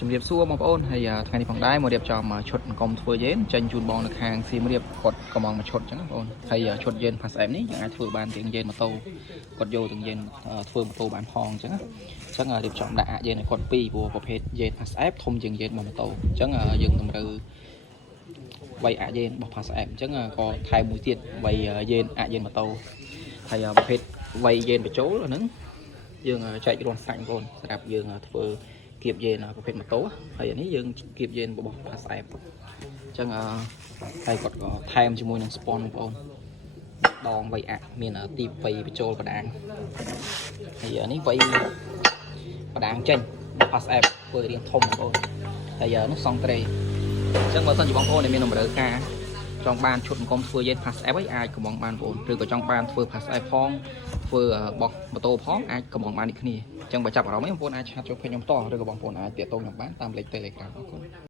ជំរាបសួរបងប្អូនហើយថ្ងៃនេះផងដែរមករៀបចំឈុតអង្គមធ្វើយេនចេញជូនបងនៅខាងសៀមរាបគាត់កំងមកឈុតអញ្ចឹងបងប្អូនហើយឈុតយេន Pass App នេះយើងអាចធ្វើបានទាំងយេនម៉ូតូគាត់យកទាំងយេនធ្វើម៉ូតូបានផងអញ្ចឹងរៀបចំដាក់យេនឲ្យគាត់ពីរព្រោះប្រភេទយេន Pass App ធំជាងយេនរបស់ម៉ូតូអញ្ចឹងយើងតម្រូវវៃអាយេនរបស់ Pass App អញ្ចឹងក៏ថែមមួយទៀតវៃយេនអាយេនម៉ូតូហើយប្រភេទវៃយេនបញ្ចូលហ្នឹងយើងចែករស់សាច់បងប្អូនសម្រាប់យើងធ្វើគៀបយេនប្រភេទម៉ូតូហើយនេះយើងគៀបយេនរបស់ Pass App អញ្ចឹងហើយគាត់ក៏ថែមជាមួយនឹង spon បងប្អូនដងវៃអាក់មានទីវៃបញ្ចូលបដាងហើយនេះវៃបដាងចេញ Pass App ធ្វើរៀងធំបងប្អូនហើយនោះសង់ត្រេអញ្ចឹងបើសិនជាបងប្អូនមានតម្រូវការចង់បានឈុតអង្គមធ្វើយេន Pass App អាចកំងបានបងប្អូនឬក៏ចង់បានធ្វើ Pass App ផងធ្វើបោះម៉ូតូផងអាចកំងបានដូចគ្នាអញ្ចឹងបើចាប់អារម្មណ៍បងប្អូនអាចឆាតចូលពេញខ្ញុំតឬក៏បងប្អូនអាចទាក់ទងខ្ញុំបានតាមលេខ Telegram អរគុណ